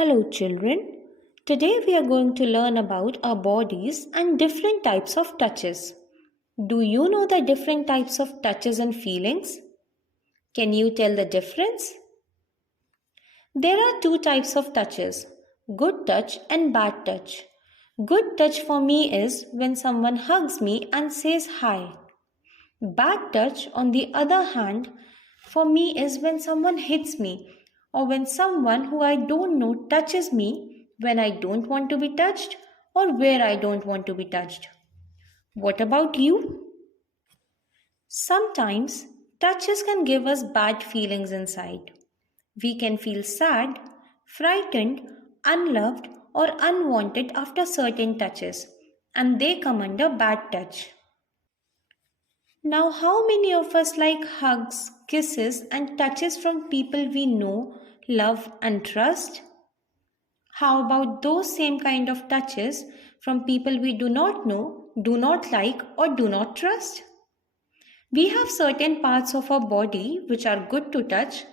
Hello children. Today we are going to learn about our bodies and different types of touches. Do you know the different types of touches and feelings? Can you tell the difference? There are two types of touches, good touch and bad touch. Good touch for me is when someone hugs me and says hi. Bad touch, on the other hand, for me is when someone hits me or when someone who I don't know touches me when I don't want to be touched or where I don't want to be touched. What about you? Sometimes touches can give us bad feelings inside. We can feel sad, frightened, unloved, or unwanted after certain touches, and they come under bad touch. Now, how many of us like hugs, kisses, and touches from people we know, love, and trust? How about those same kind of touches from people we do not know, do not like, or do not trust? We have certain parts of our body which are good to touch,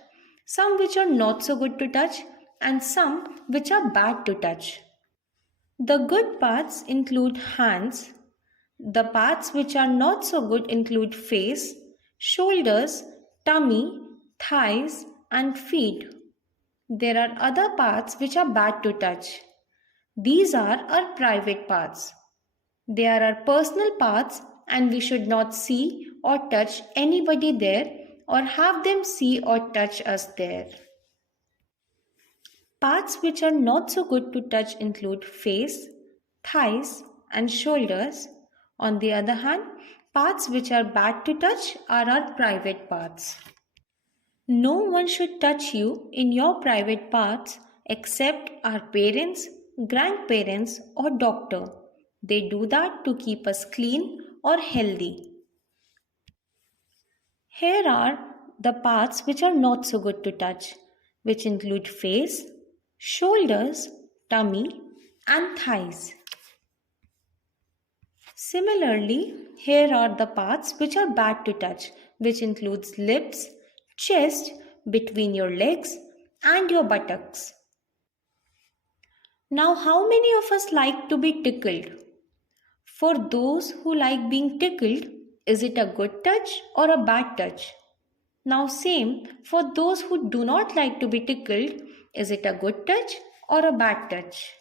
some which are not so good to touch, and some which are bad to touch. The good parts include hands. The parts which are not so good include face, shoulders, tummy, thighs, and feet. There are other parts which are bad to touch. These are our private parts. They are our personal parts and we should not see or touch anybody there or have them see or touch us there. Parts which are not so good to touch include face, thighs, and shoulders. On the other hand, parts which are bad to touch are our private parts. No one should touch you in your private parts except our parents, grandparents, or doctor. They do that to keep us clean or healthy. Here are the parts which are not so good to touch, which include face, shoulders, tummy, and thighs. Similarly, here are the parts which are bad to touch, which includes lips, chest, between your legs, and your buttocks. Now, how many of us like to be tickled? For those who like being tickled, is it a good touch or a bad touch? Now, same for those who do not like to be tickled, is it a good touch or a bad touch?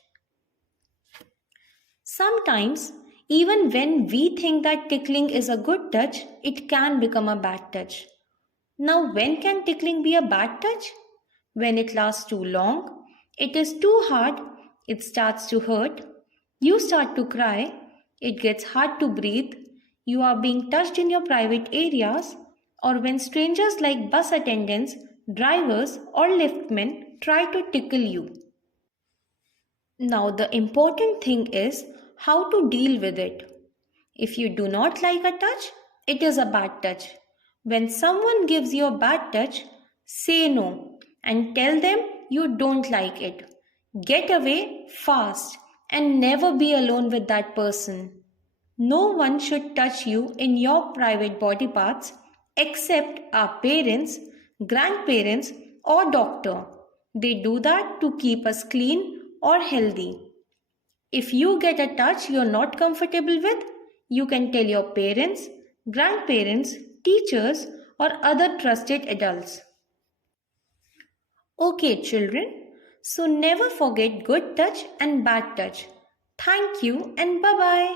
Sometimes, even when we think that tickling is a good touch, it can become a bad touch. Now, when can tickling be a bad touch? When it lasts too long, it is too hard, it starts to hurt, you start to cry, it gets hard to breathe, you are being touched in your private areas, or when strangers like bus attendants, drivers, or liftmen try to tickle you. Now, the important thing is how to deal with it. If you do not like a touch, it is a bad touch. When someone gives you a bad touch, say no and tell them you don't like it. Get away fast and never be alone with that person. No one should touch you in your private body parts except our parents, grandparents, or doctor. They do that to keep us clean or healthy. If you get a touch you're not comfortable with, you can tell your parents, grandparents, teachers, or other trusted adults. Okay, children, so never forget good touch and bad touch. Thank you and bye-bye.